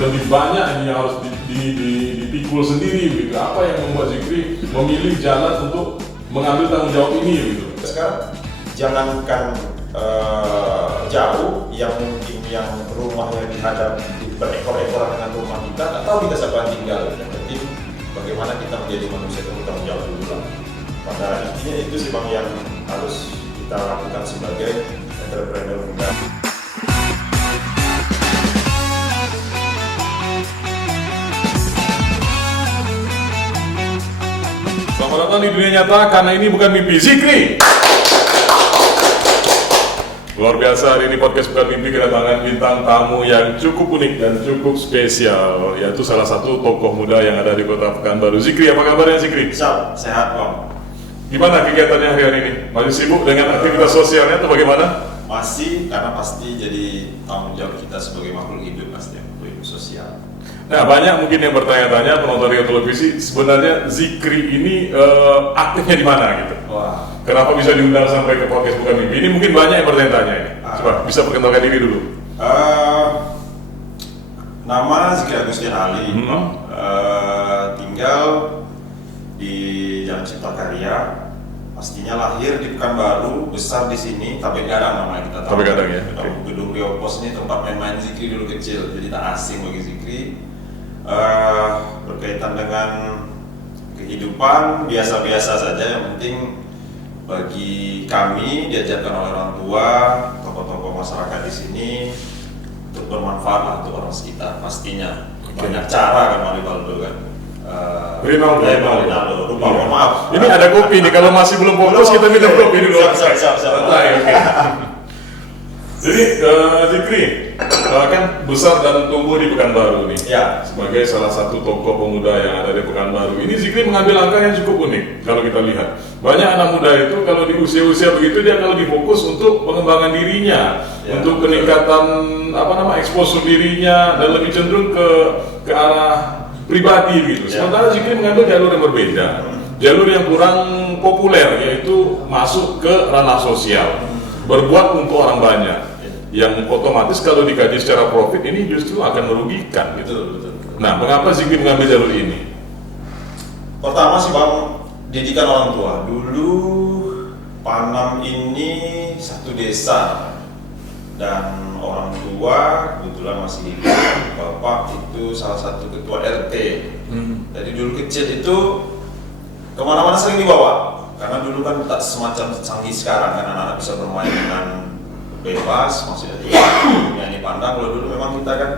lebih banyak ini yang harus dipikul sendiri gitu. Apa yang membuat Zikri memilih jalan untuk mengambil tanggung jawab ini gitu? Sekarang jangankan jauh, yang mungkin yang rumahnya dihadapi berekor-ekoran dengan rumah kita, atau kita siapa tinggal. Yang penting bagaimana kita menjadi manusia yang bertanggung jawab dulu lah. Pada intinya itu sih Bang yang harus kita lakukan sebagai entrepreneur muda. Selamat datang di dunia nyata, karena ini bukan mimpi. Zikri! Luar biasa, hari ini podcast bukan mimpi kedatangan bintang tamu yang cukup unik dan cukup spesial, yaitu salah satu tokoh muda yang ada di kota Pekanbaru. Zikri, apa kabarnya Zikri? Sehat Bang. Gimana kegiatannya hari ini? Masih sibuk dengan aktivitas sosialnya atau bagaimana? Masih, karena pasti jadi tanggung jawab kita sebagai makhluk hidup pasti hidup sosial. Nah, banyak mungkin yang bertanya-tanya penonton radio televisi, sebenarnya Zikri ini aktifnya di mana gitu? Wah. Kenapa bisa diundang sampai ke podcast bukan mimpi? Ini mungkin banyak yang bertanya-tanya ini. Coba bisa perkenalkan diri dulu. Nama Zikri Agustian Ali. Tinggal di Jalan Cipta Karya. Pastinya lahir di Pekanbaru, besar di sini. Tabek Gadang namanya kita tahu. Tabek Gadang ya. Gedung Rio Pos ini tempat main-main Zikri dulu kecil, jadi tak asing bagi Zikri. Berkaitan dengan kehidupan biasa-biasa saja, yang penting bagi kami diajarkan oleh orang tua, tokoh-tokoh masyarakat di sini untuk bermanfaat lah untuk orang sekitar pastinya. Banyak cara kan Maribaldo kan. Rinaldo, lupa, maaf. Ini ada kopi nih, kalau masih belum fokus kita minum kopi dulu. Siap. Jadi Zikri kan besar dan tumbuh di Pekanbaru nih. Ya. Sebagai salah satu tokoh pemuda yang ada di Pekanbaru. Ini Zikri mengambil langkah yang cukup unik kalau kita lihat. Banyak anak muda itu kalau di usia-usia begitu dia akan lebih fokus untuk pengembangan dirinya, untuk peningkatan eksposur dirinya, dan lebih cenderung ke arah pribadi gitu. Sementara Zikri mengambil jalur yang berbeda, jalur yang kurang populer, yaitu masuk ke ranah sosial, berbuat untuk orang banyak, yang otomatis kalau dikaji secara profit ini justru akan merugikan gitu. Betul. Nah, mengapa Zikri mengambil jalur ini? Pertama sih Bang, didikan orang tua. Dulu Panam ini satu desa, dan orang tua kebetulan masih hidup. Bapak itu salah satu ketua RT. Jadi dulu kecil itu kemana-mana sering dibawa, karena dulu kan tak semacam canggih sekarang kan, anak-anak bisa bermain dengan bebas, maksudnya dunia ini pandang. Kalau dulu memang kita kan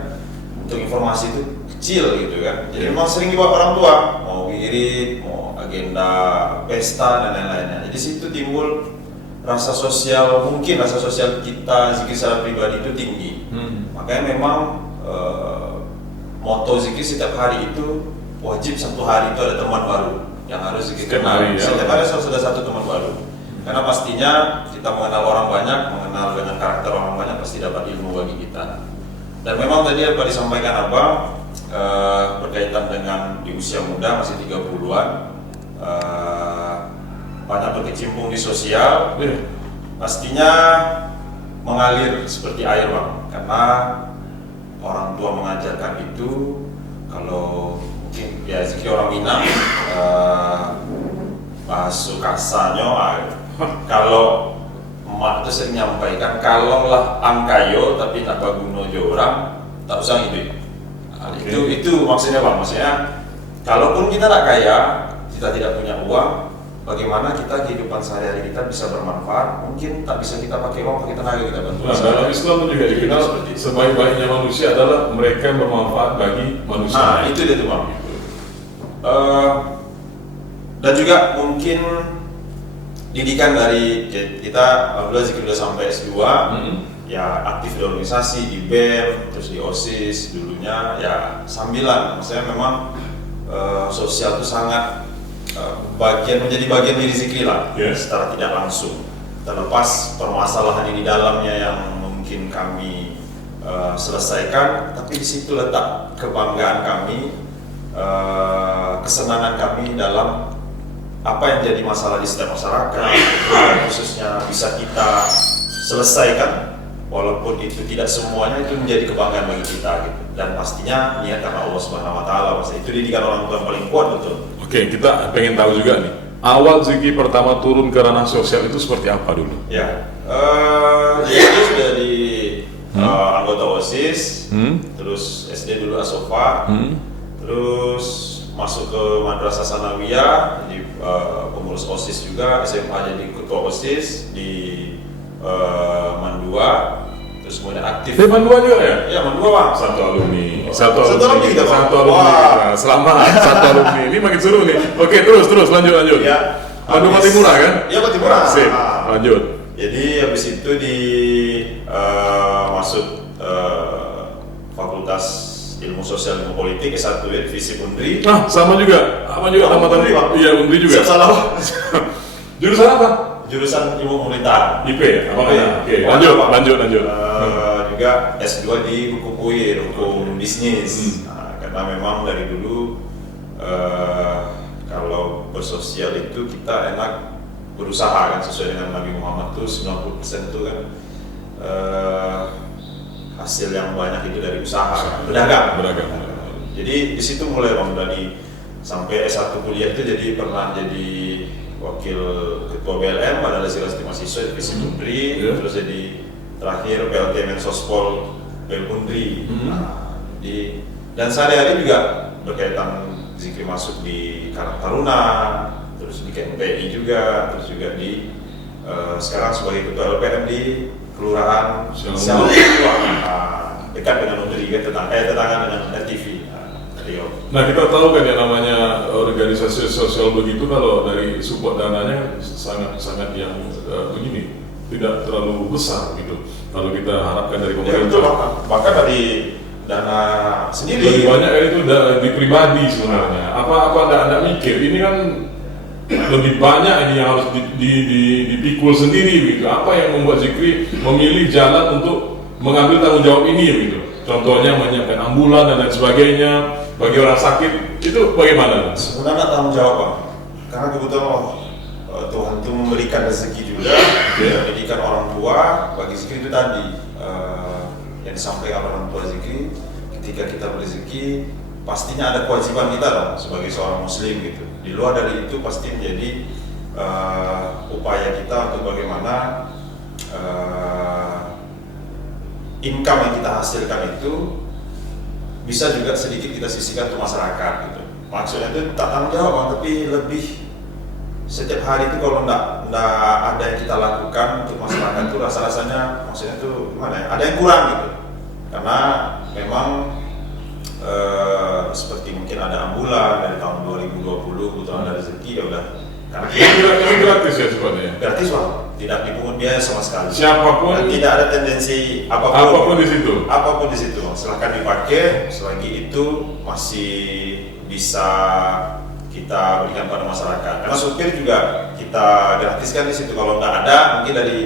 untuk informasi itu kecil gitu kan, jadi memang sering dibawa orang tua, mau wirid, mau agenda pesta dan lain-lainnya. Jadi situ timbul rasa sosial, mungkin rasa sosial kita Zikri secara pribadi itu tinggi. Makanya memang moto Zikri setiap hari itu wajib satu hari itu ada teman baru yang harus Zikri kenal. Setiap hari harus ada satu teman baru. Karena pastinya kita mengenal orang banyak, mengenal dengan karakter orang banyak, pasti dapat ilmu bagi kita. Dan memang tadi apa disampaikan berkaitan dengan di usia muda, masih 30-an, banyak berkecimpung di sosial, pastinya mengalir seperti air Bang. Karena orang tua mengajarkan itu, kalau mungkin ya Zikri orang Minang, bahasa kasarnya kalau emak itu sering menyampaikan, kalau lah angkayo tapi tak baguno jo orang, tak usah hidup. Itu maksudnya Bang, maksudnya kalaupun kita tak kaya, kita tidak punya uang, bagaimana kita kehidupan sehari-hari kita bisa bermanfaat. Mungkin tak bisa kita pakai uang, pakai tenaga kita bantu. Nah, dalam Islam juga dikenal sebaik-baiknya manusia adalah mereka yang bermanfaat bagi manusia. Nah, itu dia tuh Bang. Dan juga mungkin didikan dari kita, alhamdulillah Zikri udah sampai S2, ya aktif di organisasi, di BEM, terus di OSIS dulunya, ya sambilan. Maksudnya memang sosial itu sangat menjadi bagian diri Zikri lah, secara tidak langsung. Terlepas permasalahan ini di dalamnya yang mungkin kami selesaikan, tapi di situ letak kebanggaan kami, kesenangan kami dalam apa yang jadi masalah di setiap masyarakat, khususnya bisa kita selesaikan, walaupun itu tidak semuanya, itu menjadi kebanggaan bagi kita gitu. dan pastinya niat karena Allah Subhanahu Wa Taala. Masa itu didikan orang tua yang paling kuat betul. Oke, kita pengen tahu juga nih, awal Zikri pertama turun ke ranah sosial itu seperti apa dulu? Ya, jadi sudah di anggota OSIS, terus SD dulu Asofa, terus masuk ke Madrasah Sanawiyah, jadi pengurus OSIS juga, SMA jadi ketua OSIS di Mandua, terus kemudian aktif. Di Mandua juga ya? Ya, Mandua Bang. Satu alumni, Satu alumni kita, Bang. satu alumni. Wah. Kita. Selamat, satu alumni. Ini makin seru nih. Oke, terus lanjut. Ya, Mandua habis- Timurah kan? Ya, Timurah. Sip, lanjut. Jadi habis itu masuk Fakultas Ilmu Sosial Ilmu Politik S1 ya, Divisi Undri. Nah, sama juga. Apa juga Kamu tamatan? Undri, Bang? Iya, Undri juga. Salah. Jurusan apa? Jurusan Ilmu Pemerintahan. IP ya? Apa Iya. Oke, lanjut. Juga S2 di Hukum UIN, Hukum Bisnis. Nah, karena memang dari dulu kalau bersosial itu kita enak berusaha kan, sesuai dengan Nabi Muhammad tuh 90% itu kan hasil yang banyak itu dari usaha, berdagang. Jadi di situ mulai Bang, dari sampai S1 kuliah itu jadi pernah jadi wakil ketua BLM pada Legislasi Mahasiswa Divisi Undri, terus jadi terakhir PLT Mensospol Undri. Nah, dan sehari-hari juga berkaitan Zikri masuk di Karang Taruna, terus di KMPI juga, terus juga di sekarang sebagai ketua LPM di Kelurahan Sialan, dekat dengan Undri, tetangga dengan RTV. Nah, kita tahu kan ya namanya organisasi sosial begitu, kalau dari support dananya sangat yang begini, tidak terlalu besar gitu. Kalau kita harapkan dari Ya, betul, pemerintah. bahkan dari dana Lebih sendiri. banyak kan itu di pribadi sebenarnya. Apa Anda mikir ini kan lebih banyak ini yang harus dipikul sendiri gitu. Apa yang membuat Zikri memilih jalan untuk mengambil tanggung jawab ini gitu. Contohnya menyiapkan ambulan dan lain sebagainya bagi orang sakit, itu bagaimana? Sebenarnya tanggung jawab Bang. Karena kebetulan Tuhan itu memberikan rezeki juga, pendidikan orang tua bagi Zikri itu tadi yang disampaikan orang tua Zikri. Ketika kita berzikir, pastinya ada kewajiban kita dong sebagai seorang Muslim gitu. Di luar dari itu pasti menjadi upaya kita untuk bagaimana income yang kita hasilkan itu bisa juga sedikit kita sisihkan untuk masyarakat gitu. Maksudnya itu tak tanggung jawab Bang, tapi lebih setiap hari itu kalau nggak ada yang kita lakukan untuk masyarakat itu rasa-rasanya maksudnya itu gimana ya, ada yang kurang gitu. Karena memang seperti mungkin ada ambulan dari tahun 2020 kebetulan ada rezeki ya udah, karena Ini gratis ya sebenarnya. gratis Bang, tidak dipungut biaya sama sekali. Siapapun, Dan tidak ada tendensi apapun di situ. apapun di situ, silahkan dipakai selagi itu masih bisa kita berikan pada masyarakat. Karena supir juga kita gratiskan di situ, kalau nggak ada mungkin dari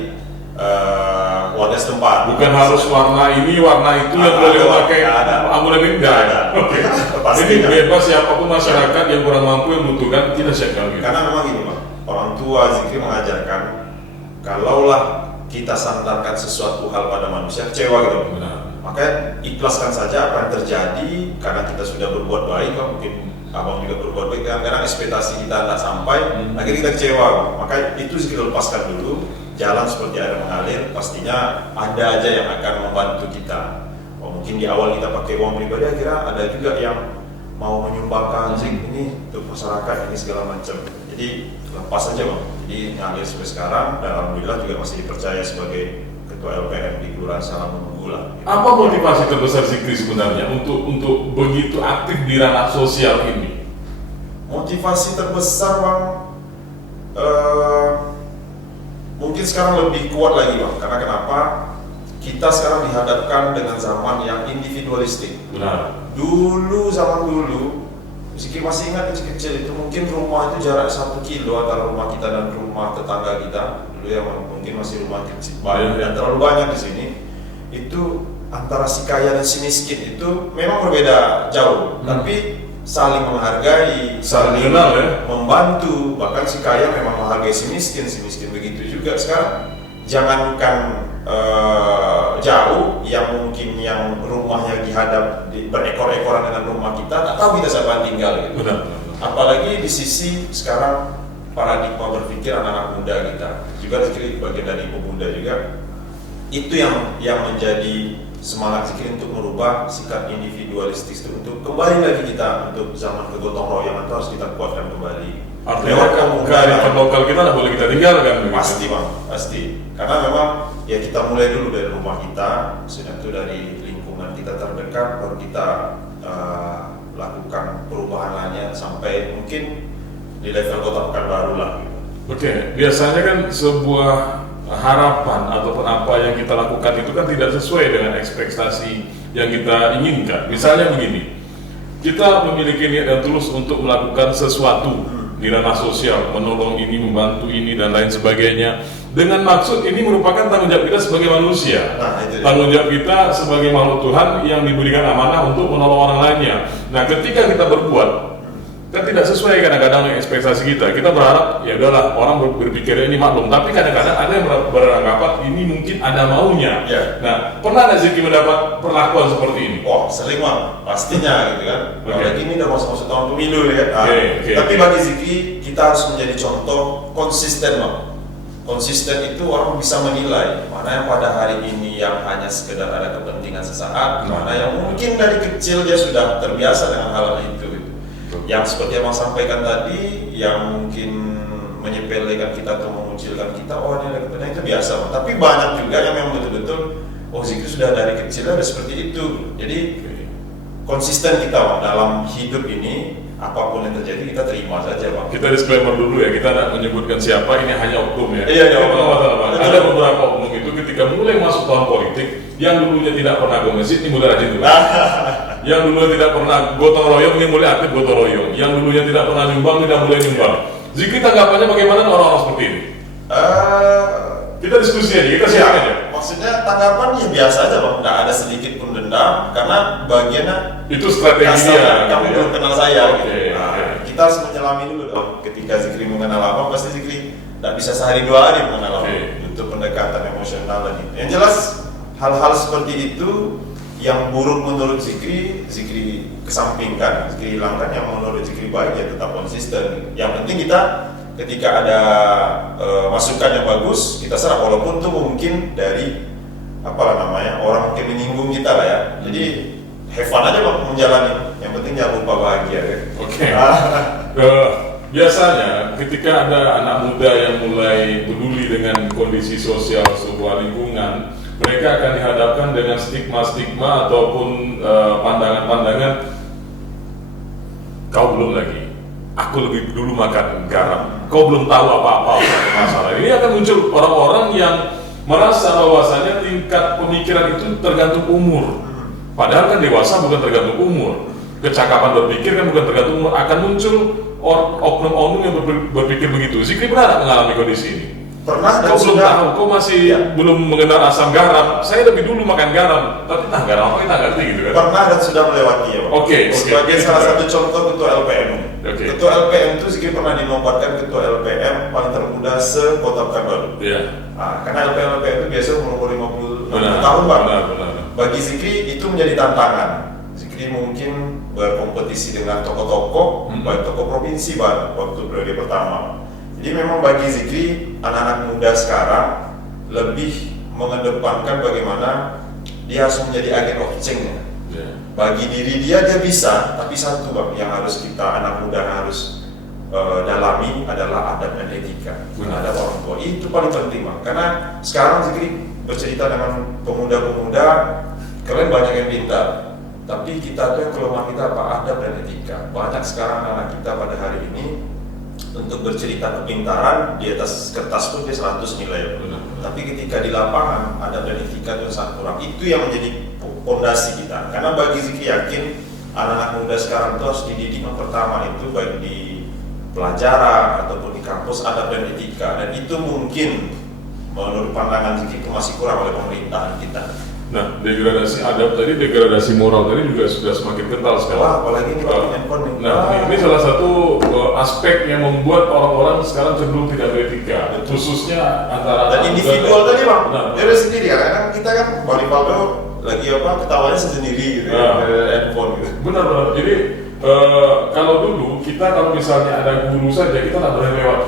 warga setempat. Bukan harus warna ini, warna itu yang boleh pakai ambulan ini, nggak ada. Oke. Jadi bebas siapapun masyarakat yang kurang mampu yang membutuhkan, kita siapkan gitu. Karena memang gini Pak, orang tua Zikri mengajarkan kalaulah kita sandarkan sesuatu hal pada manusia kecewa gitu. Benar. Maka ikhlaskan saja apa yang terjadi, karena kita sudah berbuat baik, kan mungkin abang juga berbuat baik, kadang-kadang ekspektasi kita tidak sampai, akhirnya kita kecewa. Maka itu kita lepaskan dulu, jalan seperti air mengalir, pastinya ada aja yang akan membantu kita. Mungkin di awal kita pakai uang pribadi, akhirnya ada juga yang mau menyumbangkan ini untuk masyarakat ini segala macam. Jadi lepas saja Bang. Jadi ngalir sampai sekarang, dan alhamdulillah juga masih dipercaya sebagai ketua LPM di Kelurahan Salam Menggula. Apa motivasi terbesar Zikri sebenarnya untuk begitu aktif di ranah sosial ini? Motivasi terbesar Bang, mungkin sekarang lebih kuat lagi Bang. Karena kenapa? Kita sekarang dihadapkan dengan zaman yang individualistik. Benar. Zaman dulu, Zikri masih ingat kecil-kecil itu mungkin rumah itu jarak 1 kilo antara rumah kita dan rumah tetangga kita. Dulu ya mungkin masih rumah kecil banyak dan terlalu banyak di sini. Itu antara si kaya dan si miskin itu memang berbeda jauh, tapi saling menghargai, saling kenal, ya? membantu. Bahkan si kaya memang menghargai si miskin begitu juga sekarang. jangankan jauh, yang mungkin yang rumahnya berekor-ekoran dengan rumah kita, tak tahu kita siapa yang tinggal gitu. Benar. Apalagi di sisi sekarang paradigma berpikir anak-anak muda kita, juga Zikri bagian dari pemuda juga, itu yang menjadi semangat Zikri untuk merubah sikap individualistik itu, untuk kembali lagi kita untuk zaman kegotong royongan itu harus kita kuatkan kembali. Artinya kearifan lokal kita nggak boleh kita tinggalkan. Pasti bang, pasti. Karena memang ya kita mulai dulu dari rumah kita, sudah itu dari lingkungan kita terdekat, baru kita lakukan perubahan lainnya sampai mungkin di level kota Pekanbaru lah. Oke, biasanya kan sebuah harapan ataupun apa yang kita lakukan itu kan tidak sesuai dengan ekspektasi yang kita inginkan. Misalnya begini, kita memiliki niat yang tulus untuk melakukan sesuatu di ranah sosial, menolong ini, membantu ini, dan lain sebagainya, dengan maksud ini merupakan tanggung jawab kita sebagai manusia. Tanggung jawab kita sebagai makhluk Tuhan yang diberikan amanah untuk menolong orang lainnya. Nah, ketika kita berbuat kan tidak sesuai kadang-kadang dengan ekspektasi kita. Kita berharap ya udahlah, orang berpikir ini maklum, tapi kadang-kadang ada yang beranggapan ini mungkin ada maunya. Ya. Nah, pernah nggak Zikri mendapat perlakuan seperti ini? Oh, sering bang, pastinya gitu kan. Apalagi ini udah masuk tahun pemilu ya. Nah, Okay. Tapi bagi Zikri kita harus menjadi contoh konsisten bang. Konsisten itu orang bisa menilai mana yang pada hari ini yang hanya sekedar ada kepentingan sesaat, mana yang mungkin dari kecil dia sudah terbiasa dengan hal itu. Yang seperti yang sampaikan tadi, yang mungkin menyepelekan kita atau mengucilkan kita, oh ini ada kepentingan, itu biasa. Tapi banyak juga yang memang betul-betul, oh Zikri sudah dari kecil ada seperti itu. Jadi konsisten kita bang, dalam hidup ini, apapun yang terjadi kita terima saja bang. Kita disclaimer dulu ya, kita tidak menyebutkan siapa, ini hanya oknum ya. Iya, Ada beberapa oknum itu ketika mulai masuk tahun politik, yang dulunya tidak pernah ke masjid, ini mulai rajin tuh. Yang dulunya tidak pernah gotong royong, ini mulai aktif gotong royong. Yang dulunya tidak pernah nyumbang, tidak mulai nyumbang. Zikri tanggapannya bagaimana orang-orang seperti ini? Kita diskusi aja, kita siap aja. Maksudnya tanggapan ya biasa aja bang, tidak ada sedikit pun dendam, karena bagiannya itu strategi dia. Kamu belum kenal saya. Oke. Kita harus menyelami dulu dong. Ketika Zikri mengenal apa, pasti Zikri tidak bisa sehari dua hari mengenal apa. Untuk pendekatan emosional tadi. Yang jelas hal-hal seperti itu yang buruk menurut Zikri kesampingkan, Zikri hilangkan. Yang menurut Zikri baik ya tetap konsisten. Yang penting kita ketika ada masukan yang bagus, kita serap, walaupun itu mungkin dari orang mungkin menyinggung kita lah ya. Jadi have fun aja bang menjalani. Yang penting jangan lupa bahagia ya. Oke. Biasanya ketika ada anak muda yang mulai peduli dengan kondisi sosial sebuah lingkungan, mereka akan dihadapkan dengan stigma-stigma ataupun pandangan-pandangan, kau belum lagi, aku lebih dulu makan garam, kau belum tahu apa-apa masalah. Ini akan muncul orang-orang yang merasa bahwasanya tingkat pemikiran itu tergantung umur. Padahal kan dewasa bukan tergantung umur, kecakapan berpikir kan bukan tergantung umur. Akan muncul oknum-oknum yang berpikir begitu. Zikri pernah mengalami kondisi ini? Pernah, dan kau belum sudah tahu, kau masih belum mengenal asam garam. Saya lebih dulu makan garam, tapi garam apa kita ngerti gitu kan? Pernah dan sudah melewati ya Pak. Oke. Sebagai salah satu contoh ketua LPM. Ketua LPM itu Zikri pernah dinobatkan ketua LPM paling termuda se-Kota Pekanbaru. Iya. Nah, karena LPM itu biasa umur 50 tahun Pak. Benar. Bagi Zikri itu menjadi tantangan. Zikri mungkin berkompetisi dengan tokoh-tokoh, baik tokoh provinsi Pak, waktu periode pertama. Jadi memang bagi Zikri, anak-anak muda sekarang lebih mengedepankan bagaimana dia harus menjadi agen of change. Bagi diri dia bisa, tapi satu Bang yang harus kita anak muda harus dalami adalah adab dan etika. Adab orang tua itu paling penting Bang. Karena sekarang Zikri bercerita dengan pemuda-pemuda, kalian banyak yang pintar, tapi kita tuh yang kelemahan kita apa? Adab dan etika. Banyak sekarang anak kita pada hari ini untuk bercerita kepintaran di atas kertas pun dia 100 nilai. Tapi ketika di lapangan adab dan etika itu sangat kurang. Itu yang menjadi fondasi kita. Karena bagi Zikri yakin anak-anak muda sekarang itu harus dididik yang pertama itu baik di pelajaran ataupun di kampus adab dan etika. Dan itu mungkin menurut pandangan Zikri itu masih kurang oleh pemerintahan kita. Nah, degradasi adab tadi, degradasi moral tadi juga sudah semakin kental sekarang. Wah, apalagi ini handphone nih. Nah, ini salah satu aspek yang membuat orang-orang sekarang cenderung tidak beretika, khususnya antara dan individual tadi bang, Benar. dia udah sendiri ya, karena kita kan Bang Rivaldo lagi apa ketawanya sendiri gitu ya, dari handphone gitu. Benar. Jadi kalau dulu kita kalau misalnya ada guru saja kita nggak boleh lewat.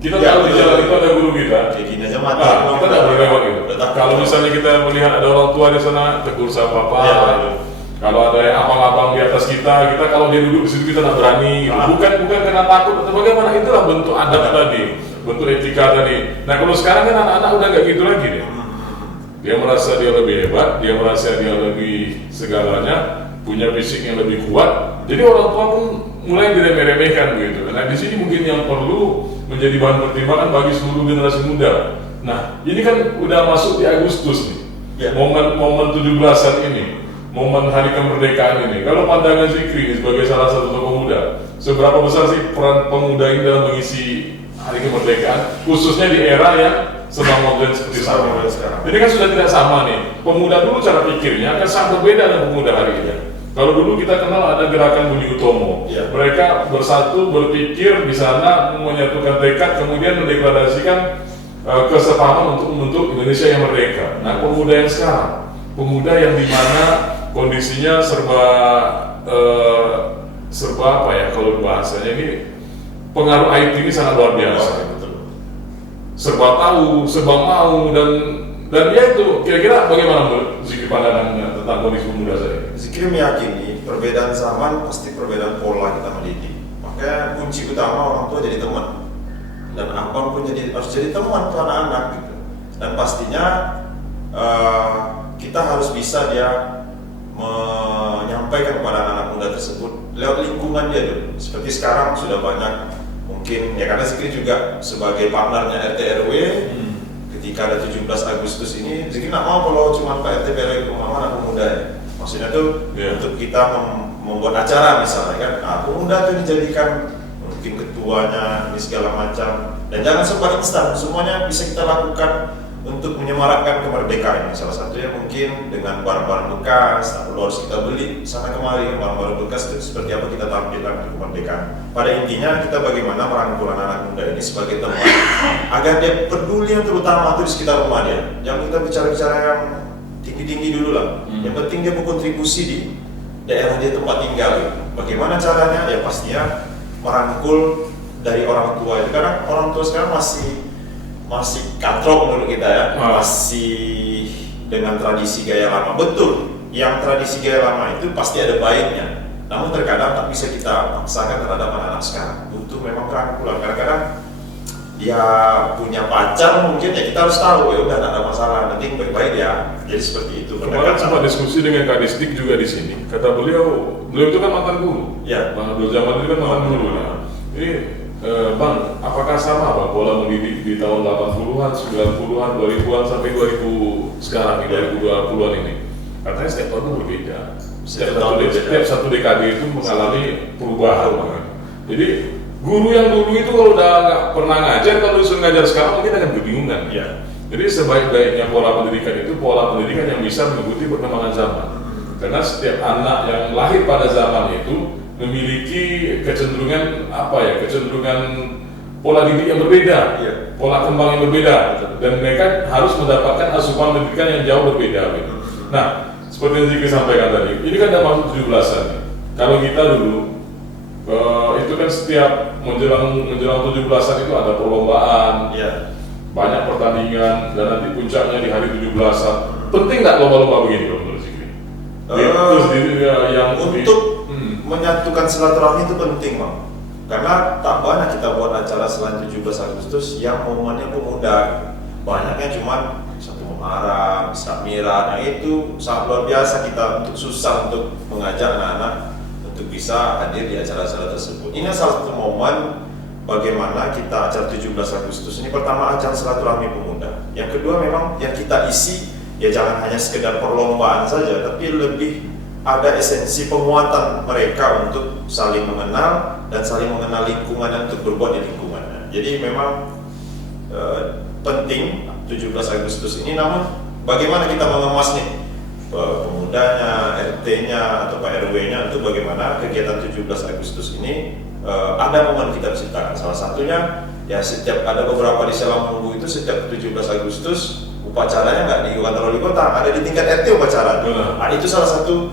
Kita Ya, tahu di betul. jalan itu ada guru kita. Kayak gini aja mati. Kita nggak boleh lewat gitu. Udah takut. Kalau misalnya kita melihat ada orang tua di sana tegur sama bapak. Ya, betul. Kalau ada abang-abang di atas kita kalau dia duduk di situ kita nggak berani. Gitu. Ah. Bukan karena takut atau bagaimana, itulah bentuk adab tadi, bentuk etika tadi. Nah kalau sekarang kan anak-anak udah nggak gitu lagi deh. Dia merasa dia lebih hebat, dia merasa dia lebih segalanya, punya fisik yang lebih kuat. Jadi orang tua pun mulai diremeh-remehkan begitu. Nah di sini mungkin yang perlu menjadi bahan pertimbangan bagi seluruh generasi muda. Nah ini kan udah masuk di Agustus nih, Ya. momen 17-an ini, momen hari kemerdekaan ini. Kalau pandangan Zikri sebagai salah satu tokoh muda, seberapa besar sih peran pemuda ini dalam mengisi hari kemerdekaan, khususnya di era yang sedang modern seperti Sekarang. sekarang? Ini kan sudah tidak sama nih. Pemuda dulu cara pikirnya kan sangat berbeda dengan pemuda hari ini. Kalau dulu kita kenal ada gerakan Budi Utomo, Ya. mereka bersatu berpikir di sana menyatukan tekad, kemudian mendeklarasikan kesepahaman untuk membentuk Indonesia yang merdeka. Nah, pemuda yang sekarang, pemuda yang dimana kondisinya serba apa ya kalau bahasanya ini, pengaruh IT ini sangat luar biasa. Betul. Serba tahu, serba mau, dan ya itu kira-kira bagaimana menurut Zikri pandangannya tentang kondisi pemuda saya? Zikri meyakini perbedaan zaman pasti perbedaan pola kita mendidik. Makanya kunci utama orang tua jadi teman, dan abang pun harus jadi teman untuk anak-anak gitu. Dan pastinya kita harus bisa dia menyampaikan kepada anak-anak muda tersebut lewat lingkungan dia dulu. Seperti sekarang sudah banyak mungkin ya, karena Zikri juga sebagai partnernya RT RW. Ketika ada 17 Agustus ini, Zikri nggak mau kalau cuma Pak RT RW rumah anak pemuda ya. Maksudnya tuh untuk kita membuat acara misalnya kan, pemuda tuh dijadikan mungkin ketuanya ini segala macam, dan jangan sempat instan, semuanya bisa kita lakukan untuk menyemarakkan kemerdekaan ini. Salah satunya mungkin dengan barang-barang bekas, tak perlu harus kita beli sana kemari barang-barang bekas itu seperti apa kita tampilkan untuk kemerdekaan. Pada intinya kita bagaimana merangkul anak muda ini sebagai teman agar dia peduli yang terutama itu di sekitar rumah dia. Jangan kita bicara-bicara yang tinggi-tinggi dulu lah. Yang penting dia berkontribusi di daerah dia tempat tinggal gitu. Bagaimana caranya? Ya pastinya merangkul dari orang tua itu, karena orang tua sekarang masih katrok menurut kita ya, masih dengan tradisi gaya lama. Betul, yang tradisi gaya lama itu pasti ada baiknya, namun terkadang tak bisa kita paksakan terhadap anak-anak sekarang. Butuh memang rangkulan. Kadang-kadang dia punya pacar mungkin ya kita harus tahu ya udah tidak ada masalah, nanti baik-baik ya. Jadi seperti itu. Kemarin sempat diskusi dengan Kadisdik juga di sini. Kata beliau itu kan mantan guru. Ya. Bang Abdul Jamal itu kan mantan guru. Nah, ini Bang, apakah sama Bang pola mendidik di tahun 80-an, 90-an, 2000-an sampai 2000 sekarang nih, 2020-an ini? Katanya setiap tahun itu berbeda. Setiap satu dekade itu mengalami perubahan. Jadi guru yang dulu itu kalau udah nggak pernah ngajar, kalau disuruh ngajar sekarang mungkin akan kebingungan. Ya. Jadi sebaik-baiknya pola pendidikan itu pola pendidikan yang bisa mengikuti perkembangan zaman. Karena setiap anak yang lahir pada zaman itu memiliki kecenderungan kecenderungan pola didik yang berbeda, pola kembang yang berbeda, dan mereka harus mendapatkan asupan pendidikan yang jauh berbeda. Gitu. Nah, seperti yang Zikri sampaikan tadi, ini kan udah masuk 17-an. Kalau kita dulu itu kan setiap menjelang 17-an itu ada perlombaan, banyak pertandingan, dan nanti puncaknya di hari 17-an. Penting nggak lomba-lomba begini menurut Zikri? Terus untuk menyatukan silaturahmi itu penting, Bang. Karena tak banyak kita buat acara selain 17 Agustus yang momennya pemuda. Banyaknya cuma satu Muharram, Isra Miraj. Nah itu sangat luar biasa, kita susah untuk mengajak anak-anak untuk bisa hadir di acara-acara tersebut. Ini salah satu momen bagaimana kita acara 17 Agustus ini. Pertama, ajang silaturahmi pemuda. Yang kedua, memang yang kita isi ya jangan hanya sekedar perlombaan saja, tapi lebih ada esensi penguatan mereka untuk saling mengenal dan saling mengenal lingkungan untuk berbuat di lingkungannya. Jadi memang penting 17 Agustus ini, namun bagaimana kita mengemas nih pemudanya, RT-nya atau Pak RW-nya untuk bagaimana kegiatan 17 Agustus ini ada momen kita ciptakan. Salah satunya ya setiap ada beberapa di Selam Minggu itu setiap 17 Agustus upacaranya nggak di kantor wali kota, ada di tingkat RT upacara. Nah, itu salah satu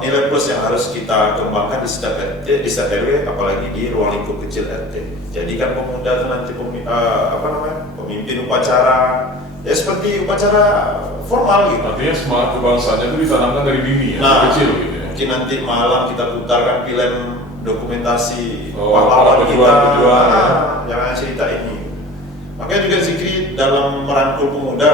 nilai plus yang harus kita kembangkan di setiap RT, di setiap RW, apalagi di ruang lingkup kecil RT. Jadi kan pemuda itu nanti pemimpin upacara, ya seperti upacara formal gitu. Artinya semangat kebangsaannya itu ditanamkan dari dini ya, Nah, kecil gitu ya. mungkin nanti malam kita putarkan film dokumentasi pahlawan kita, ya. jangan cerita ini. Makanya juga Zikri dalam merangkul pemuda,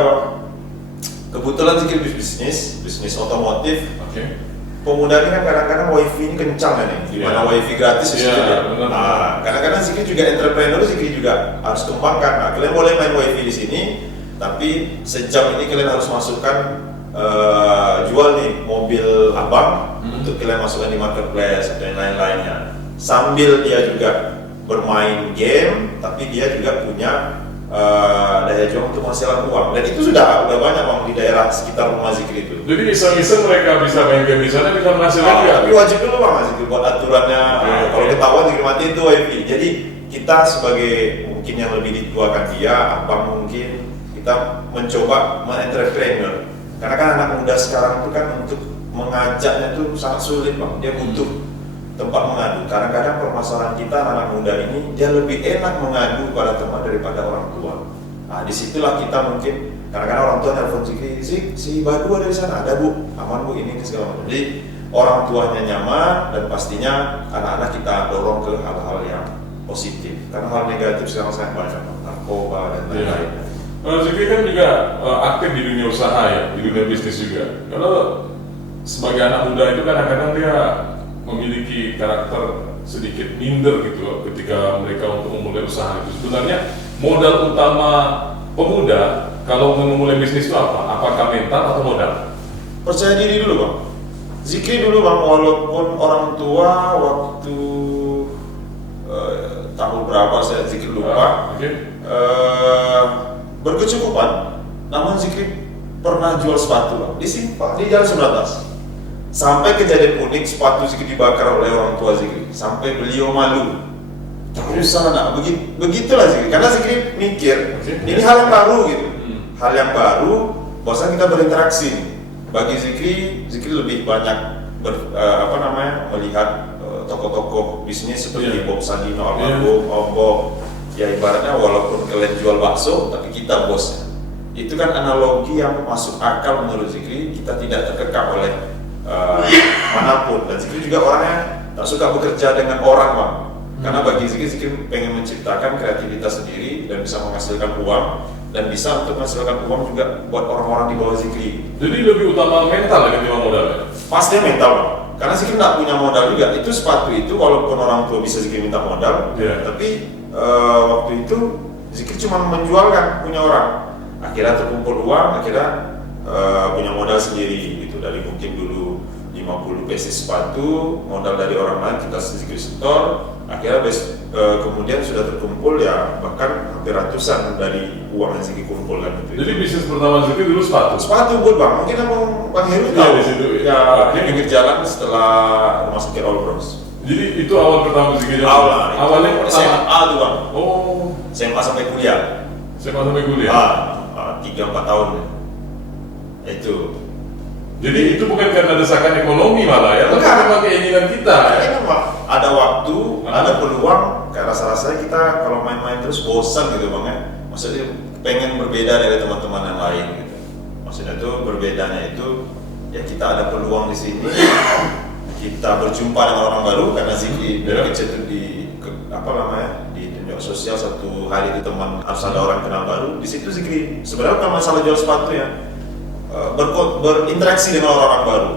kebetulan Zikri bisnis otomotif. Oke. Pemuda ini kan kadang-kadang wifi ini kencang kan nih, dimana wifi gratis di situ ya. Kadang-kadang Zikri juga entrepreneur, Zikri juga harus kembangkan. Nah, kalian boleh main wifi di sini, tapi sejam ini kalian harus masukkan jual nih mobil abang untuk kalian masukkan di marketplace dan lain-lainnya. Sambil dia juga bermain game, tapi dia juga punya daya juang untuk menghasilkan uang. Dan itu sudah banyak bang di daerah sekitar rumah Zikri itu. Jadi iseng-iseng mereka bisa main game di sana, bisa menghasilkan juga. Tapi wajib dulu bang Zikri buat aturannya. Kalau ketahuan Zikri mati itu wifi. Jadi kita sebagai mungkin yang lebih dituakan dia, abang mungkin kita mencoba mengentrepreneur. Karena kan anak muda sekarang itu kan untuk mengajaknya itu sangat sulit bang. Dia butuh tempat mengadu. Kadang-kadang permasalahan kita anak muda ini dia lebih enak mengadu pada teman daripada orang tua. Nah disitulah kita mungkin kadang-kadang orang tua telepon Zikri, si Badu ada di sana, ada bu, aman bu ini segala macam. Jadi orang tuanya nyaman dan pastinya anak-anak kita dorong ke hal-hal yang positif. Karena hal negatif sekarang sangat banyak, narkoba dan lain-lain. Zikri kan juga aktif di dunia usaha ya, di dunia bisnis juga. Kalau sebagai anak muda itu kadang-kadang dia memiliki karakter sedikit minder gitu loh ketika mereka untuk memulai usaha itu. Sebenarnya modal utama pemuda kalau memulai bisnis itu apa? Apakah mental atau modal? Percaya diri dulu bang. Zikri dulu bang, walaupun orang tua waktu tahun berapa saya Zikri lupa, berkecukupan, namun Zikri pernah jual sepatu bang, di Simpang, di Jalan Sumratas. Sampai kejadian unik, sepatu Zikri dibakar oleh orang tua Zikri, sampai beliau malu. Terus sana, begitulah Zikri. Karena Zikri mikir, ini hal yang baru gitu, hal yang baru. Bahwasanya kita berinteraksi. Bagi Zikri lebih banyak melihat tokoh-tokoh bisnis seperti Bob Sadino, almarhum, Bob. Ya ibaratnya walaupun kalian jual bakso, tapi kita bosnya. Itu kan analogi yang masuk akal menurut Zikri. Kita tidak terkekang oleh manapun. Dan Zikri juga orangnya tak suka bekerja dengan orang bang. Karena bagi Zikri pengen menciptakan kreativitas sendiri dan bisa menghasilkan uang dan bisa untuk menghasilkan uang juga buat orang-orang di bawah Zikri. Jadi lebih utama mental ya ketimbang modal ya? Pastinya mental bang. Karena Zikri nggak punya modal juga. Itu sepatu itu walaupun orang tua bisa Zikri minta modal, tapi waktu itu Zikri cuma menjualkan punya orang. Akhirnya terkumpul uang, akhirnya punya modal sendiri gitu. Dari mungkin dulu 50 pieces sepatu, modal dari orang lain kita Zikri setor. Akhirnya kemudian sudah terkumpul ya bahkan hampir ratusan dari uang yang Zikri kumpulkan itu. Jadi bisnis pertama Zikri dulu sepatu? Sepatu buat bang, mungkin Bang Heru tahu di situ ya, di pinggir jalan setelah rumah sakit All Bros. Jadi itu awal pertama Zikri? Awalnya SMA tuh bang. Oh, SMA sampai kuliah. SMA sampai kuliah? 3-4 tahun itu. Jadi itu bukan karena desakan ekonomi malah ya, tapi memang keinginan kita ya? Ini memang ada waktu, ada peluang. Kayak rasa-rasanya kita kalau main-main terus bosan gitu bang ya. Maksudnya pengen berbeda dari teman-teman yang lain gitu. Maksudnya itu berbedanya itu ya kita ada peluang di sini. Kita berjumpa dengan orang baru karena Zikri dari kecil itu di dunia sosial satu hari itu teman harus ada orang kenal baru. Di situ Zikri sebenarnya bukan masalah jual sepatu ya, berinteraksi dengan orang-orang baru.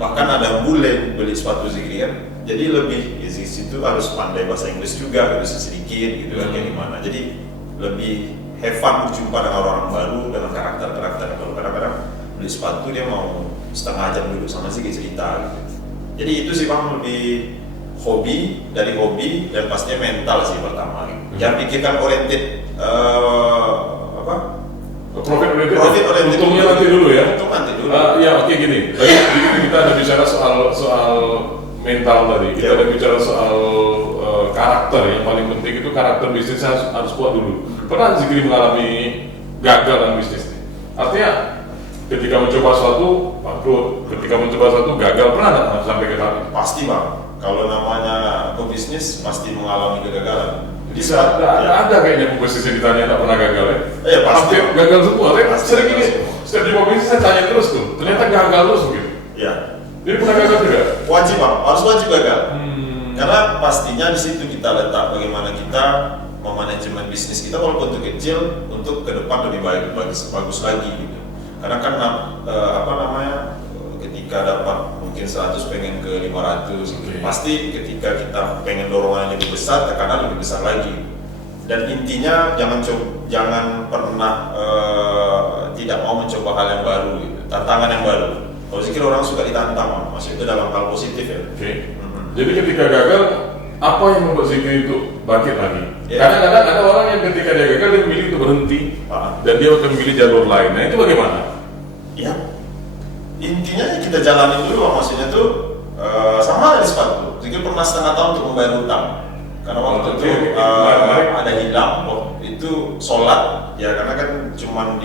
Bahkan ada yang beli sepatu Zikri kan. Jadi lebih di situ harus pandai bahasa Inggris juga, bisa sedikit gitu kan kayak gimana. Jadi lebih have fun berjumpa dengan orang baru dengan karakter-karakter yang baru. Kadang-kadang beli sepatu dia mau setengah jam dulu sama Zikri cerita gitu. Jadi itu sih bang lebih hobi dan pastinya mental sih pertama. Jangan pikirkan oriented profit oriented. Untungnya nanti dulu ya. Untung nanti dulu. Ya oke gini. Jadi kita ada bicara soal mental tadi. Kita ada bicara soal karakter, yang paling penting itu karakter bisnis harus kuat dulu. Pernah Zikri mengalami gagal dalam bisnis? Artinya ketika mencoba suatu bangkrut, ketika mencoba suatu gagal, pernah nggak sampai ke tahap itu? Pasti bang, kalau namanya pebisnis pasti mengalami kegagalan. Bisa, ada kayaknya pebisnis yang ditanya tak pernah gagal ya? Pasti. Hampir gagal semua, saya Pasti sering gagal ini, semua. setiap jumpa bisnis saya tanya terus tuh, ternyata gagal terus begitu. Ya, Jadi pernah gagal juga? wajib bang, harus wajib gagal. Karena pastinya di situ kita letak bagaimana kita memanajemen bisnis kita walaupun itu kecil untuk ke depan lebih bagus lagi gitu. Karena kan ketika dapat mungkin 100 pengen ke 500 gitu. Pasti ketika kita pengen dorongan lebih besar, tekanan lebih besar lagi. Dan intinya jangan pernah tidak mau mencoba hal yang baru gitu. Tantangan yang baru. Kalau Zikri orang suka ditantang, maksudnya itu dalam hal positif ya. Jadi ketika gagal, apa yang membuat Zikri itu bangkit lagi? Ya. Kadang-kadang ada orang yang ketika dia gagal dia memilih untuk berhenti dan dia akan memilih jalur lain. Nah itu bagaimana? Ya, intinya kita jalanin dulu, maksudnya tuh sama ada di sepatu. Zikri pernah setengah tahun untuk membayar hutang. Karena waktu itu ada hilang, itu sholat, ya karena kan cuman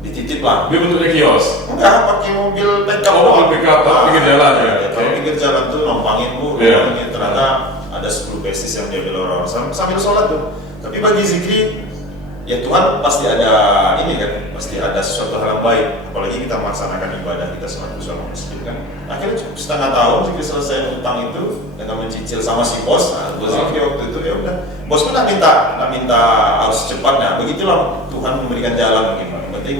dititip lah. Dia bentuknya kios. Enggak, pakai mobil pickup. Mobil pickup, pinggir jalan ya. Kalau pinggir jalan tuh nompangin bu, ternyata ada 10 basis yang dia beli orang sambil sholat tuh. Tapi bagi Zikri, ya Tuhan pasti ada ini kan, pasti ada sesuatu hal yang baik. Apalagi kita melaksanakan ibadah kita selaku seorang muslim kan. Akhirnya setengah tahun Zikri selesai utang itu dengan mencicil sama si bos. Nah, bos Zikri waktu itu ya udah, bos pun nggak minta harus cepatnya. Begitulah Tuhan memberikan jalan gimana. Yang penting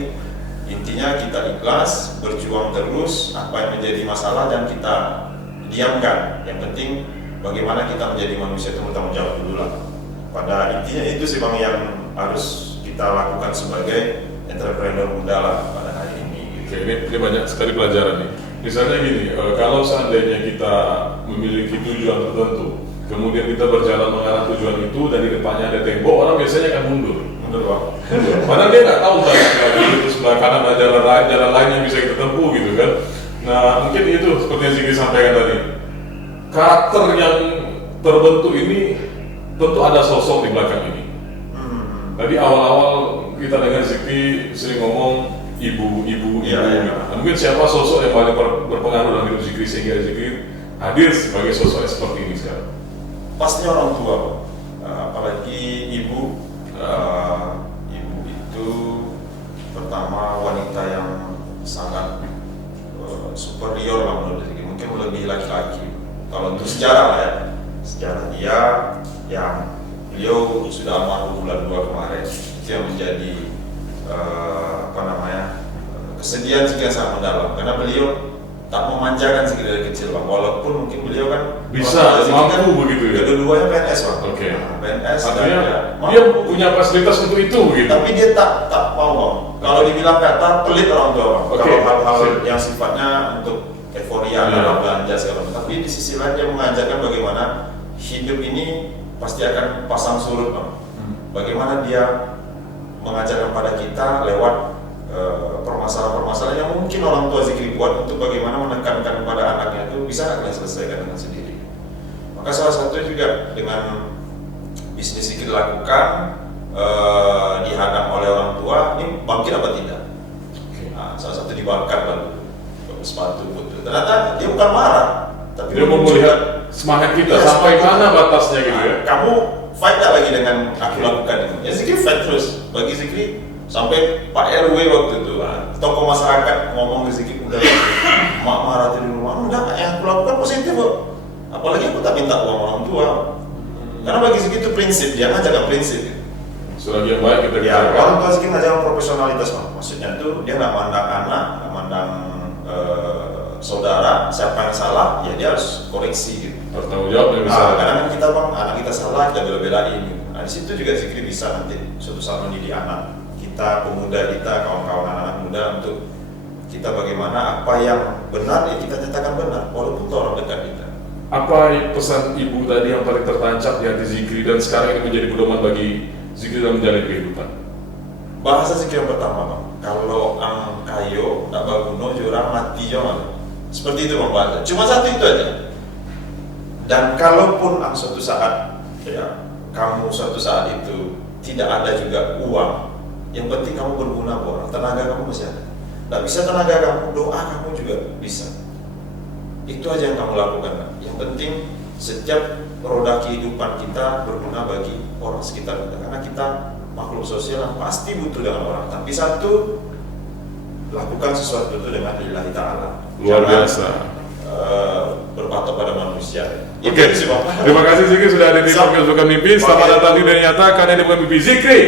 intinya kita ikhlas, berjuang terus, apa yang menjadi masalah dan kita diamkan. Yang penting bagaimana kita menjadi manusia itu bertanggung jawab dulu lah. Pada intinya itu sih bang yang harus kita lakukan sebagai entrepreneur muda lah pada hari ini. Oke, ini banyak sekali pelajaran nih. Misalnya gini, kalau seandainya kita memiliki tujuan tertentu, kemudian kita berjalan mengarah tujuan itu dan di depannya ada tembok, orang biasanya akan mundur. Mundur bang. Padahal dia nggak tahu kan, itu sebelah kanan ada jalan lain yang bisa kita tempuh gitu kan. Nah mungkin itu seperti yang Zikri sampaikan tadi, karakter yang terbentuk ini tentu ada sosok di belakang ini. Tadi awal-awal kita dengar Zikri sering ngomong ibu. Nah, mungkin siapa sosok yang paling berpengaruh dalam hidup Zikri sehingga Zikri hadir sebagai sosok seperti ini sekarang? Pasti orang tua, apalagi ibu. Ibu itu pertama wanita yang sangat superior lah menurut Zikri, mungkin melebihi laki-laki. Kalau untuk sejarah lah ya, sejarah dia yang beliau sudah almarhum bulan 2 kemarin, itu yang menjadi kesedihan Zikri yang sangat mendalam karena beliau tak memanjakan Zikri dari kecil bang, walaupun mungkin beliau kan bisa mampu begitu ya. Kedua-duanya PNS bang. Oke. Nah, PNS artinya dan dia punya fasilitas untuk itu begitu. Tapi dia tak mau bang. Kalau dibilang kata pelit orang tua bang. Kalau hal-hal yang sifatnya untuk euforia dalam belanja segala macam. Tapi di sisi lain dia mengajarkan bagaimana hidup ini pasti akan pasang surut bang. Bagaimana dia mengajarkan pada kita lewat permasalahan-permasalahan yang mungkin orang tua Zikri buat untuk bagaimana menekankan kepada anaknya itu bisa kalian selesaikan dengan sendiri. Maka salah satu juga dengan bisnis Zikri lakukan dihadang oleh orang tua, ini bangkit apa tidak? Nah, salah satu dibakar lalu sepatu putih. Ternyata dia bukan marah, tapi dia mau melihat semangat kita sampai mana batasnya gitu ya. Kamu fight tak lagi dengan aku lakukan itu? Ya Zikri fight terus. Bagi Zikri sampai Pak RW waktu itu, tokoh masyarakat ngomong ke Zikri, udah mak marah di rumah, enggak, yang aku lakukan positif kok. Apalagi aku tak minta uang orang tua. Karena bagi Zikri itu prinsip, dia ngajakan prinsip. Selagi yang baik kita ya, orang tua Zikri ngajakan profesionalitas, maksudnya itu dia nggak mandang anak, nggak mandang saudara, siapa yang salah, ya dia harus koreksi gitu. Harus tanggung jawab yang besar. Kadang kan kita bang, anak kita salah, kita bela-belain gitu. Nah di situ juga Zikri bisa nanti suatu saat mendidik anak kita, pemuda kita, kawan-kawan anak muda untuk kita bagaimana apa yang benar ya kita nyatakan benar, walaupun itu orang dekat kita. Apa pesan ibu tadi yang paling tertancap di hati Zikri dan sekarang ini menjadi pedoman bagi Zikri dalam menjalani kehidupan? Bahasa Zikri yang pertama bang, kalau ang kayo tak baguno jurang mati jangan. Seperti itu Bang Fajar. Cuma satu itu aja. Dan kalaupun suatu saat ya kamu suatu saat itu tidak ada juga uang, yang penting kamu berguna buat orang, tenaga kamu masih ada. Nggak bisa tenaga kamu, doa kamu juga bisa. Itu aja yang kamu lakukan. Yang penting setiap roda kehidupan kita berguna bagi orang sekitar kita, karena kita makhluk sosial yang pasti butuh dengan orang. Tapi satu, lakukan sesuatu itu dengan lillahi ta'ala. Luar Jangan, biasa. berpatok pada manusia. Oke, terima kasih Zikri sudah ada di Sama. podcast Bukan Mimpi. Selamat datang di dunia nyata, karena ini bukan mimpi Zikri.